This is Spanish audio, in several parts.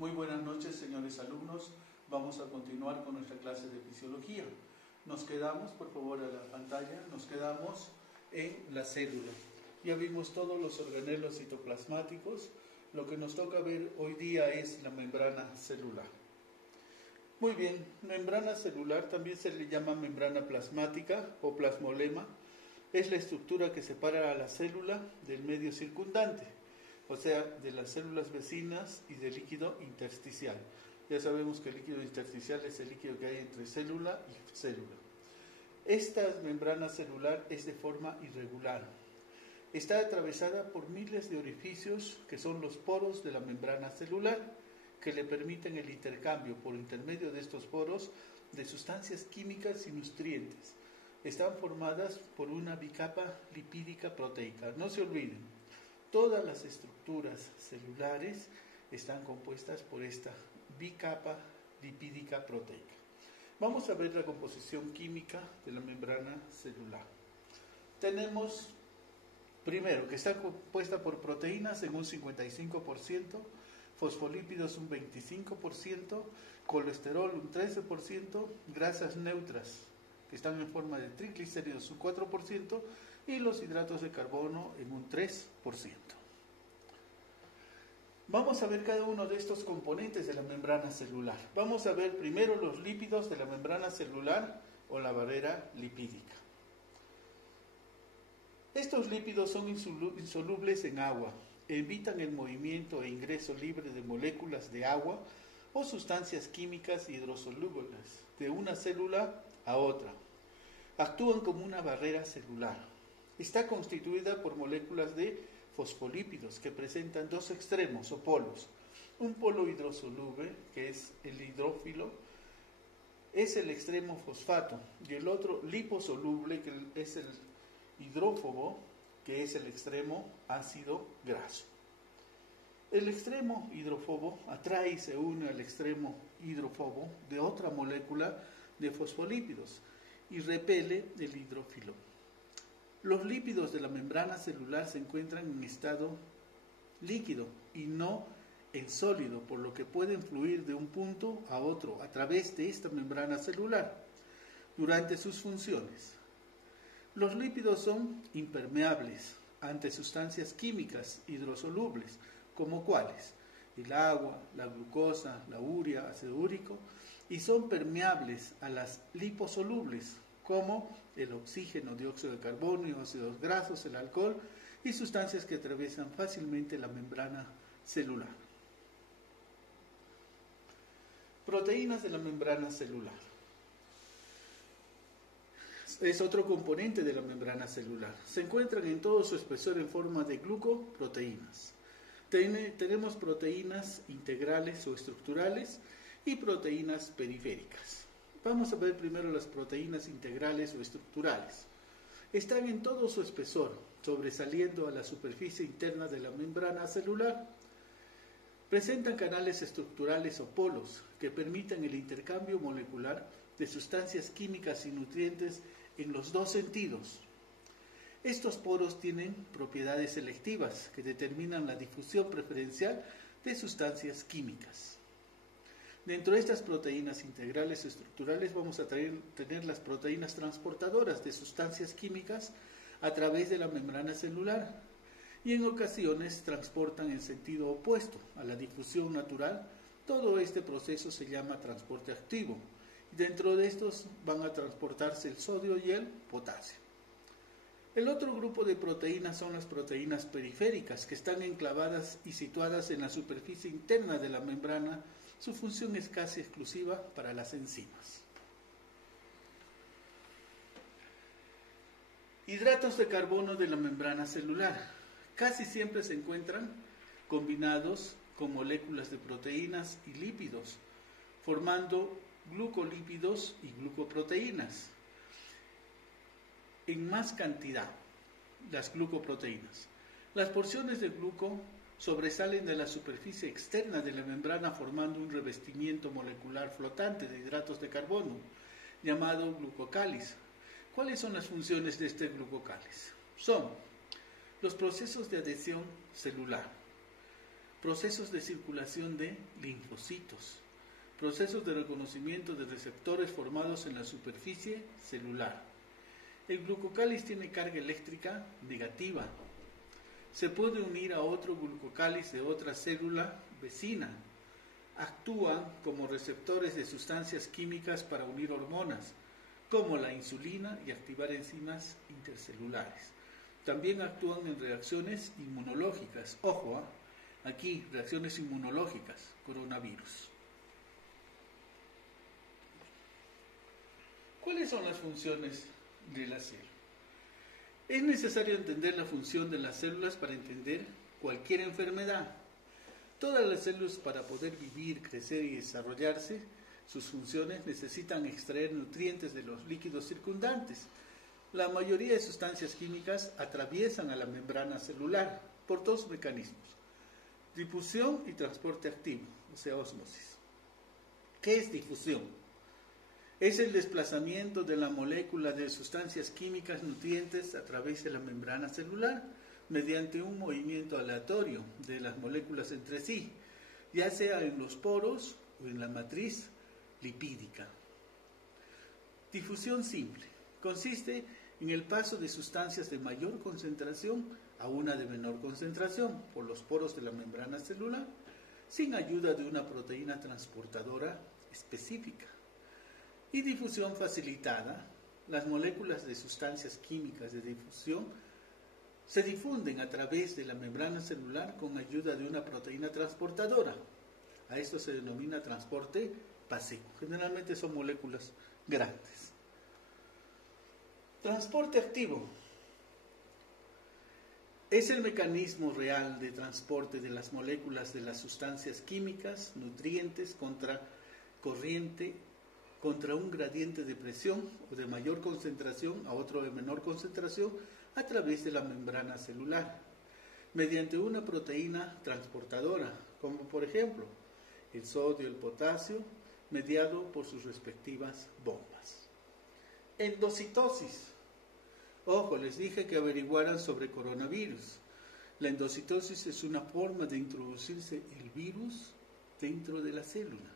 Muy buenas noches, señores alumnos. Vamos a continuar con nuestra clase de fisiología. Nos quedamos, por favor, a la pantalla, nos quedamos en la célula. Ya vimos todos los organelos citoplasmáticos. Lo que nos toca ver hoy día es la membrana celular. Muy bien, membrana celular también se le llama membrana plasmática o plasmolema. Es la estructura que separa a la célula del medio circundante, o sea, de las células vecinas y del líquido intersticial. Ya sabemos que el líquido intersticial es el líquido que hay entre célula y célula. Esta membrana celular es de forma irregular. Está atravesada por miles de orificios que son los poros de la membrana celular, que le permiten el intercambio por intermedio de estos poros de sustancias químicas y nutrientes. Están formadas por una bicapa lipídica proteica. No se olviden, todas las estructuras celulares están compuestas por esta bicapa lipídica proteica. Vamos a ver la composición química de la membrana celular. Tenemos, primero, que está compuesta por proteínas en un 55%, fosfolípidos un 25%, colesterol un 13%, grasas neutras que están en forma de triglicéridos un 4% y los hidratos de carbono en un 3%. Vamos a ver cada uno de estos componentes de la membrana celular. Vamos a ver primero los lípidos de la membrana celular o la barrera lipídica. Estos lípidos son insolubles en agua, evitan el movimiento e ingreso libre de moléculas de agua o sustancias químicas hidrosolubles de una célula a otra. Actúan como una barrera celular. Está constituida por moléculas de fosfolípidos que presentan dos extremos o polos. Un polo hidrosoluble, que es el hidrófilo, es el extremo fosfato, y el otro liposoluble, que es el hidrófobo, que es el extremo ácido graso. El extremo hidrófobo atrae y se une al extremo hidrófobo de otra molécula de fosfolípidos y repele el hidrófilo. Los lípidos de la membrana celular se encuentran en estado líquido y no en sólido, por lo que pueden fluir de un punto a otro a través de esta membrana celular durante sus funciones. Los lípidos son impermeables ante sustancias químicas hidrosolubles, como cuáles: el agua, la glucosa, la urea, ácido úrico, y son permeables a las liposolubles, como el oxígeno, dióxido de carbono, ácidos grasos, el alcohol y sustancias que atraviesan fácilmente la membrana celular. Proteínas de la membrana celular. Es otro componente de la membrana celular. Se encuentran en todo su espesor en forma de glucoproteínas. Tenemos proteínas integrales o estructurales y proteínas periféricas. Vamos a ver primero las proteínas integrales o estructurales. Están en todo su espesor, sobresaliendo a la superficie interna de la membrana celular. Presentan canales estructurales o polos que permiten el intercambio molecular de sustancias químicas y nutrientes en los dos sentidos. Estos poros tienen propiedades selectivas que determinan la difusión preferencial de sustancias químicas. Dentro de estas proteínas integrales estructurales vamos a tener las proteínas transportadoras de sustancias químicas a través de la membrana celular y en ocasiones transportan en sentido opuesto a la difusión natural. Todo este proceso se llama transporte activo. Dentro de estos van a transportarse el sodio y el potasio. El otro grupo de proteínas son las proteínas periféricas, que están enclavadas y situadas en la superficie interna de la membrana. Su función es casi exclusiva para las enzimas. Hidratos de carbono de la membrana celular. Casi siempre se encuentran combinados con moléculas de proteínas y lípidos, formando glucolípidos y glucoproteínas. En más cantidad, las glucoproteínas. Las porciones de gluco sobresalen de la superficie externa de la membrana formando un revestimiento molecular flotante de hidratos de carbono, llamado glucocáliz. ¿Cuáles son las funciones de este glucocáliz? Son los procesos de adhesión celular, procesos de circulación de linfocitos, procesos de reconocimiento de receptores formados en la superficie celular. El glucocáliz tiene carga eléctrica negativa. Se puede unir a otro glucocáliz de otra célula vecina. Actúan como receptores de sustancias químicas para unir hormonas, como la insulina, y activar enzimas intercelulares. También actúan en reacciones inmunológicas. Ojo, aquí, reacciones inmunológicas, coronavirus. ¿Cuáles son las funciones de la célula? Es necesario entender la función de las células para entender cualquier enfermedad. Todas las células, para poder vivir, crecer y desarrollarse, sus funciones necesitan extraer nutrientes de los líquidos circundantes. La mayoría de sustancias químicas atraviesan a la membrana celular por dos mecanismos: difusión y transporte activo, o sea, ósmosis. ¿Qué es difusión? Es el desplazamiento de la molécula de sustancias químicas nutrientes a través de la membrana celular mediante un movimiento aleatorio de las moléculas entre sí, ya sea en los poros o en la matriz lipídica. Difusión simple consiste en el paso de sustancias de mayor concentración a una de menor concentración por los poros de la membrana celular, sin ayuda de una proteína transportadora específica. Y difusión facilitada, las moléculas de sustancias químicas de difusión se difunden a través de la membrana celular con ayuda de una proteína transportadora. A esto se denomina transporte pasivo. Generalmente son moléculas grandes. Transporte activo es el mecanismo real de transporte de las moléculas de las sustancias químicas, nutrientes, contra corriente, contra un gradiente de presión o de mayor concentración a otro de menor concentración a través de la membrana celular, mediante una proteína transportadora, como por ejemplo el sodio, el potasio, mediado por sus respectivas bombas. Endocitosis. Ojo, les dije que averiguaran sobre coronavirus. La endocitosis es una forma de introducirse el virus dentro de la célula.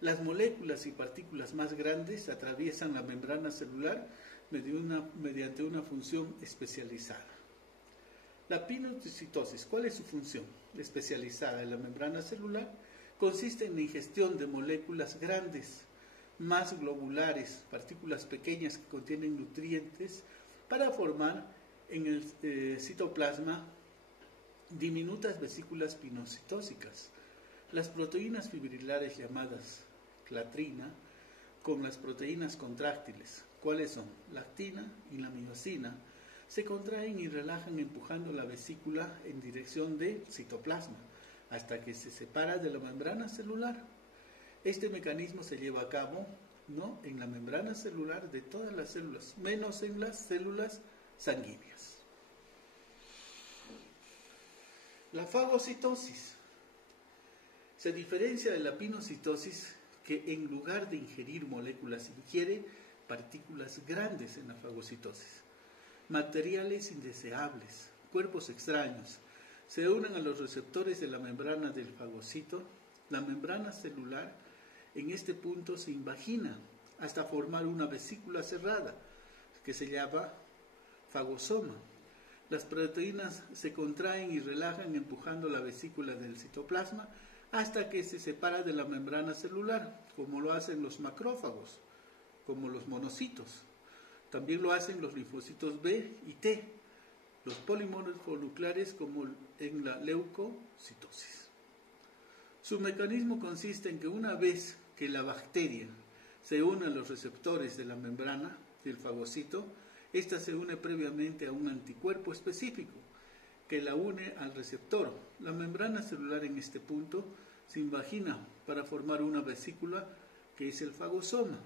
Las moléculas y partículas más grandes atraviesan la membrana celular mediante una función especializada. La pinocitosis, ¿cuál es su función especializada en la membrana celular? Consiste en la ingestión de moléculas grandes, más globulares, partículas pequeñas que contienen nutrientes, para formar en el citoplasma diminutas vesículas pinocitósicas. Las proteínas fibrilares llamadas clatrina con las proteínas contráctiles, ¿cuáles son? La actina y la miosina, se contraen y relajan empujando la vesícula en dirección del citoplasma hasta que se separa de la membrana celular. Este mecanismo se lleva a cabo no en la membrana celular de todas las células, menos en las células sanguíneas. La fagocitosis se diferencia de la pinocitosis, que en lugar de ingerir moléculas ingiere partículas grandes en la fagocitosis. Materiales indeseables, cuerpos extraños, se unen a los receptores de la membrana del fagocito. La membrana celular en este punto se invagina hasta formar una vesícula cerrada que se llama fagosoma. Las proteínas se contraen y relajan empujando la vesícula del citoplasma hasta que se separa de la membrana celular, como lo hacen los macrófagos, como los monocitos. También lo hacen los linfocitos B y T, los polimorfonucleares, como en la leucocitosis. Su mecanismo consiste en que una vez que la bacteria se une a los receptores de la membrana del fagocito, ésta se une previamente a un anticuerpo específico que la une al receptor. La membrana celular en este punto se invagina para formar una vesícula que es el fagosoma.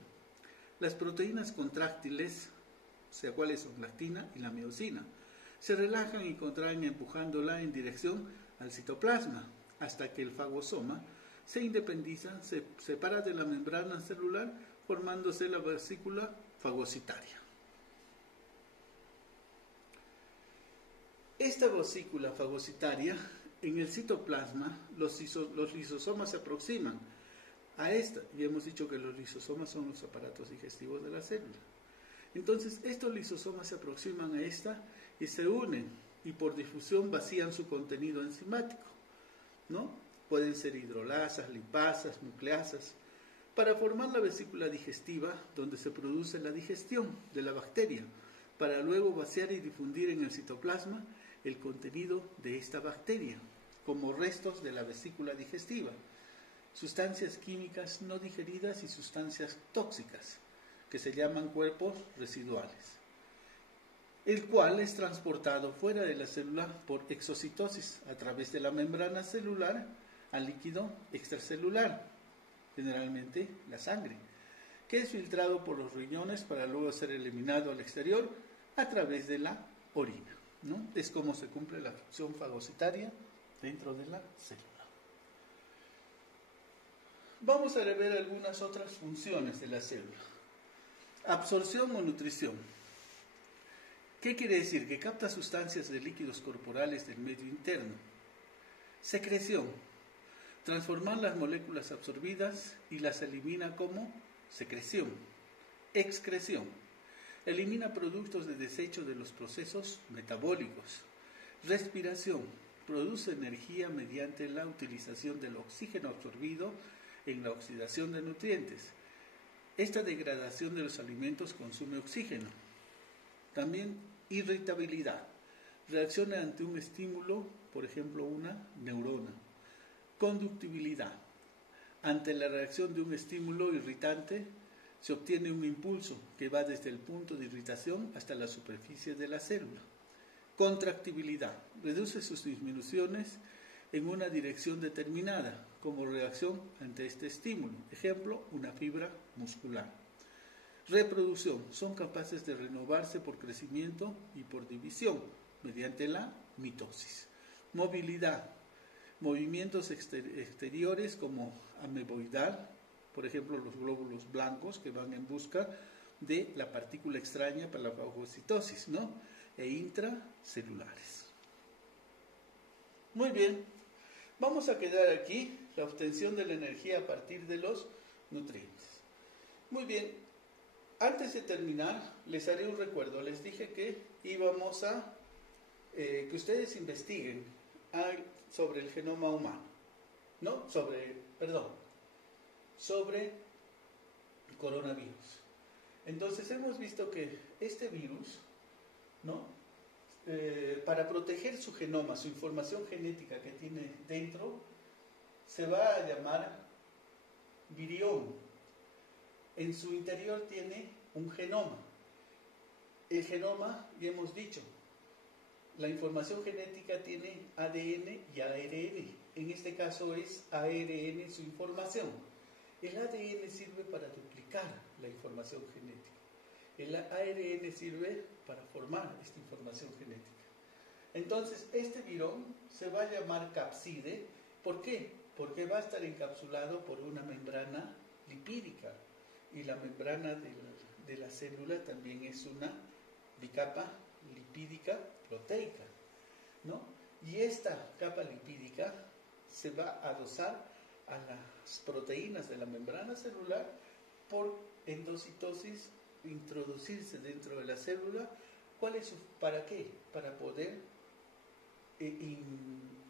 Las proteínas contráctiles, o sea, ¿cuáles son? La actina y la miosina, se relajan y contraen empujándola en dirección al citoplasma hasta que el fagosoma se independiza, se separa de la membrana celular, formándose la vesícula fagocitaria. Esta vesícula fagocitaria en el citoplasma los lisosomas se aproximan a esta, y hemos dicho que los lisosomas son los aparatos digestivos de la célula. Entonces estos lisosomas se aproximan a esta y se unen, y por difusión vacían su contenido enzimático, ¿no? Pueden ser hidrolasas, lipasas, nucleasas, para formar la vesícula digestiva, donde se produce la digestión de la bacteria, para luego vaciar y difundir en el citoplasma el contenido de esta bacteria, como restos de la vesícula digestiva, sustancias químicas no digeridas y sustancias tóxicas, que se llaman cuerpos residuales, el cual es transportado fuera de la célula por exocitosis a través de la membrana celular al líquido extracelular, generalmente la sangre, que es filtrado por los riñones para luego ser eliminado al exterior a través de la orina, ¿no? Es como se cumple la función fagocitaria dentro de la célula. Vamos a ver algunas otras funciones de la célula. Absorción o nutrición. ¿Qué quiere decir? Que capta sustancias de líquidos corporales del medio interno. Secreción. Transformar las moléculas absorbidas y las elimina como secreción. Excreción. Elimina productos de desecho de los procesos metabólicos. Respiración. Produce energía mediante la utilización del oxígeno absorbido en la oxidación de nutrientes. Esta degradación de los alimentos consume oxígeno. También irritabilidad. Reacciona ante un estímulo, por ejemplo, una neurona. Conductibilidad. Ante la reacción de un estímulo irritante, se obtiene un impulso que va desde el punto de irritación hasta la superficie de la célula. Contractibilidad. Reduce sus disminuciones en una dirección determinada, como reacción ante este estímulo. Ejemplo, una fibra muscular. Reproducción. Son capaces de renovarse por crecimiento y por división, mediante la mitosis. Movilidad. Movimientos exteriores como ameboidal, por ejemplo, los glóbulos blancos que van en busca de la partícula extraña para la fagocitosis, ¿no? E intracelulares. Muy bien, vamos a quedar aquí la obtención de la energía a partir de los nutrientes. Muy bien, antes de terminar, les haré un recuerdo. Les dije que íbamos a que ustedes investiguen sobre el genoma humano, ¿no? Sobre coronavirus. Entonces hemos visto que este virus, ¿no? Para proteger su genoma, su información genética que tiene dentro, se va a llamar virión. En su interior tiene un genoma. El genoma, ya hemos dicho, la información genética tiene ADN y ARN. En este caso es ARN su información. El ADN sirve para duplicar la información genética. El ARN sirve para formar esta información genética. Entonces, este virón se va a llamar capside. ¿Por qué? Porque va a estar encapsulado por una membrana lipídica. Y la membrana de la célula también es una bicapa lipídica proteica, ¿no? Y esta capa lipídica se va a adosar a las proteínas de la membrana celular por endocitosis, introducirse dentro de la célula. ¿Para qué? Para poder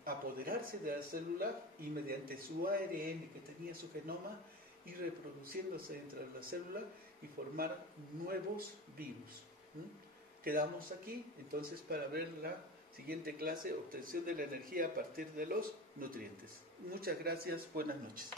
apoderarse de la célula y mediante su ARN que tenía su genoma ir reproduciéndose dentro de la célula y formar nuevos virus. Quedamos aquí entonces para ver la siguiente clase, obtención de la energía a partir de los nutrientes. Muchas gracias, buenas noches.